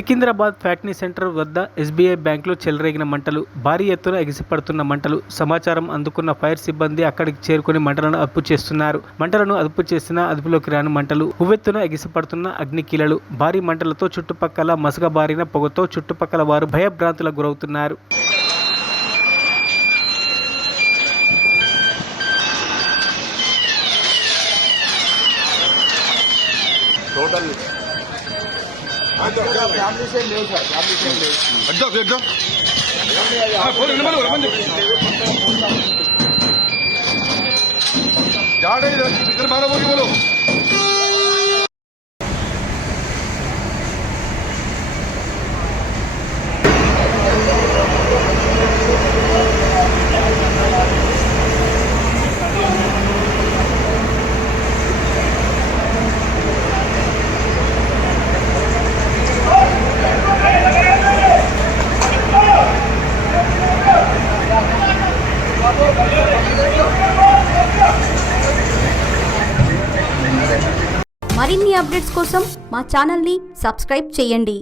Secunderabad factory centre వద్ద SBI బ్యాంకులో చెలరేగిన మంటలు, భారీ ఎత్తున ఎగిసిపడుతున్న మంటలు. సమాచారం అందుకున్న ఫైర్ సిబ్బంది అక్కడికి చేరుకుని మంటలను అదుపు చేస్తున్నారు. మంటలను అదుపు చేసినా అదుపులోకి రాని మంటలు, ఉవ్వెత్తున ఎగిసిపడుతున్న అగ్నికీలలు. భారీ మంటలతో చుట్టుపక్కల మసకబారిన పొగతో చుట్టుపక్కల వారు భయభ్రాంతులకు గురవుతున్నారు. ఫ్యామిలీ సేమ్ లేవు సార్, ఫ్యామిలీ సేమ్ లేవు. మరిన్ని అప్డేట్స్ కోసం మా ఛానల్ని సబ్స్క్రైబ్ చేయండి.